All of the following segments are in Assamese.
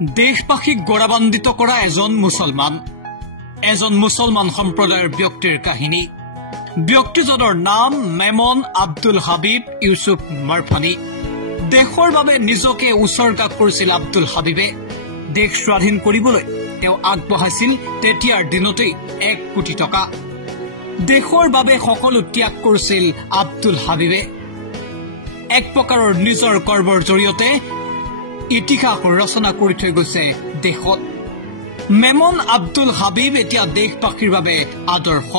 দেশবাসীক গৌৰৱান্বিত কৰা এজন মুছলমান সম্প্ৰদায়ৰ ব্যক্তিৰ কাহিনী। ব্যক্তিজনৰ নাম মেমন আব্দুল হাবিব ইউসুফ মাৰফানি। দেশৰ বাবে নিজকে উৎসৰ্গা কৰিছিল আব্দুল হাবিবে। দেশ স্বাধীন কৰিবলৈ তেওঁ আগবঢ়াইছিল তেতিয়াৰ দিনতেই 1 কোটি টকা। দেশৰ বাবে সকলো ত্যাগ কৰিছিল আব্দুল হাবিবে। এক প্ৰকাৰৰ নিজৰ কৰ্মৰ জৰিয়তে ইতিহাস ৰচনা কৰি থৈ গৈছে দেশত। মেমন আব্দুল হাবিব এতিয়া দেশবাসীৰ বাবে আদৰ্শ।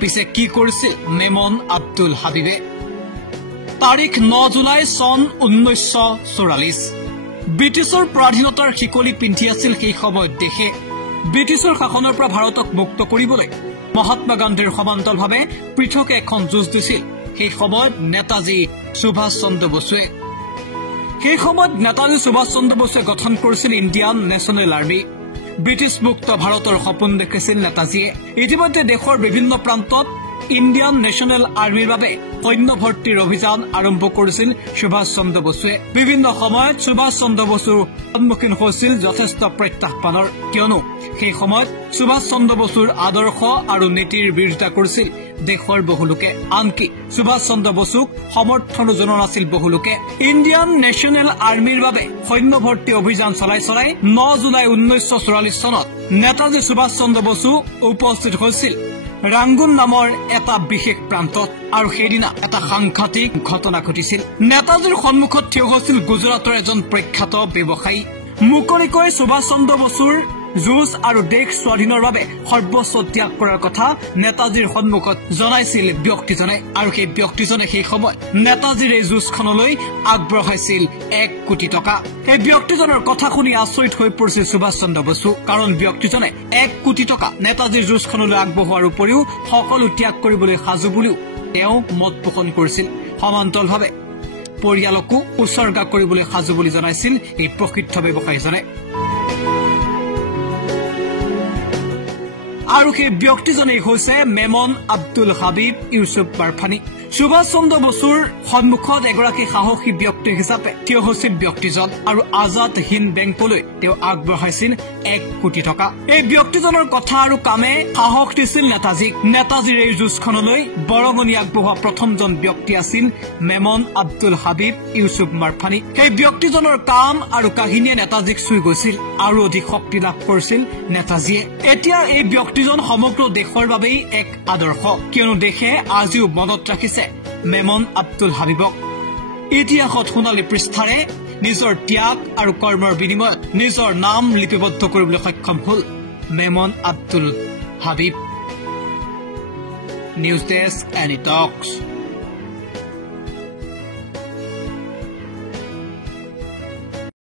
পিছে কি কৰিছিল মেমন আব্দুল হাবিবে? তাৰিখ 9 জুলাই চন 1944। ব্ৰিটিছৰ পৰাধীনতাৰ শিকলি পিন্ধি আছিল সেই সময়ত দেশে। ব্ৰিটিছৰ শাসনৰ পৰা ভাৰতক মুক্ত কৰিবলৈ মহাত্মা গান্ধীৰ সমান্তৰালভাৱে পৃথক এখন যুঁজ দিছিল সেই সময়ত নেতাজী সুভাষ চন্দ্ৰ বসুৱে। সেই সময়ত নেতাজী সুভাষ চন্দ্ৰ বসুৱে গঠন কৰিছিল ইণ্ডিয়ান নেশ্যনেল আৰ্মি। ব্ৰিটিছ মুক্ত ভাৰতৰ সপোন দেখিছিল নেতাজীয়ে। ইতিমধ্যে দেশৰ বিভিন্ন প্ৰান্তত ইণ্ডিয়ান নেশ্যনেল আৰ্মিৰ বাবে সৈন্য ভৰ্তিৰ অভিযান আৰম্ভ কৰিছিল সুভাষ চন্দ্ৰ বসুৱে। বিভিন্ন সময়ত সুভাষ চন্দ্ৰ বসুৰ সন্মুখীন হৈছিল যথেষ্ট প্ৰত্যাহ্বানৰ, কিয়নো সেই সময়ত সুভাষ চন্দ্ৰ বসুৰ আদৰ্শ আৰু নীতিৰ বিৰোধিতা কৰিছিল দেশৰ বহুলোকে। আনকি সুভাষ চন্দ্ৰ বসুক সমৰ্থনো জনোৱা নাছিল বহুলোকে। ইণ্ডিয়ান নেশ্যনেল আৰ্মিৰ বাবে সৈন্য ভৰ্তি অভিযান চলাই 9 জুলাই 1944 চনত নেতাজী সুভাষ চন্দ্ৰ বসু উপস্থিত হৈছিল ৰাংগুন নামৰ এটা বিশেষ প্ৰান্তত। আৰু সেইদিনা এটা সাংঘাতিক ঘটনা ঘটিছিল। নেতাজীৰ সন্মুখত থিয় হৈছিল গুজৰাটৰ এজন প্ৰখ্যাত ব্যৱসায়ী। মুকলিকৈ সুভাষ চন্দ্ৰ বসুৰ যুঁজ আৰু দেশ স্বাধীনৰ বাবে সৰ্বোচ্চ ত্যাগ কৰাৰ কথা নেতাজীৰ সন্মুখত জনাইছিল ব্যক্তিজনে। আৰু সেই ব্যক্তিজনে সেই সময়ত নেতাজীৰ এই যুঁজখনলৈ আগবঢ়াইছিল 1 কোটি টকা। সেই ব্যক্তিজনৰ কথা শুনি আচৰিত হৈ পৰিছিল সুভাষ চন্দ্ৰ বসু, কাৰণ ব্যক্তিজনে 1 কোটি টকা নেতাজীৰ যুঁজখনলৈ আগবঢ়োৱাৰ উপৰিও সকলো ত্যাগ কৰিবলৈ সাজু বুলিও তেওঁ মত পোষণ কৰিছিল। সমান্তৰালভাৱে পৰিয়ালকো উৎসৰ্গা কৰিবলৈ সাজু বুলি জনাইছিল এই প্ৰসিদ্ধ ব্যৱসায়ীজনে। আৰু সেই ব্যক্তিজনেই হৈছে মেমন আব্দুল হাবিব ইউসুফ মাৰফানি। সুভাষ চন্দ্ৰ বসুৰ সন্মুখত এগৰাকী সাহসী ব্যক্তি হিচাপে থিয় হৈছিল ব্যক্তিজন, আৰু আজাদ হিন্দ বেংকলৈ তেওঁ আগবঢ়াইছিল 1 কোটি টকা। এই ব্যক্তিজনৰ কথা আৰু কামে সাহস দিছিল নেতাজীক। নেতাজীৰ এই যুঁজখনলৈ বৰঙণি আগবঢ়োৱা প্ৰথমজন ব্যক্তি আছিল মেমন আব্দুল হাবিব ইউসুফ মাৰফানি। সেই ব্যক্তিজনৰ কাম আৰু কাহিনীয়ে নেতাজীক চুই গৈছিল আৰু অধিক শক্তি লাভ কৰিছিল নেতাজীয়ে। এতিয়া এই ব্যক্তিজন সমগ্ৰ দেশৰ বাবেই এক আদৰ্শ, কিয়নো দেশে আজিও মনত ৰাখিছে মেমন আব্দুল হাবিবক। ইতিহাসত সোণালী পৃষ্ঠাৰে নিজৰ ত্যাগ আৰু কৰ্মৰ বিনিময়ত নিজৰ নাম লিপিবদ্ধ কৰিবলৈ সক্ষম হল Memon Abdul Habib. News desk any টক্স।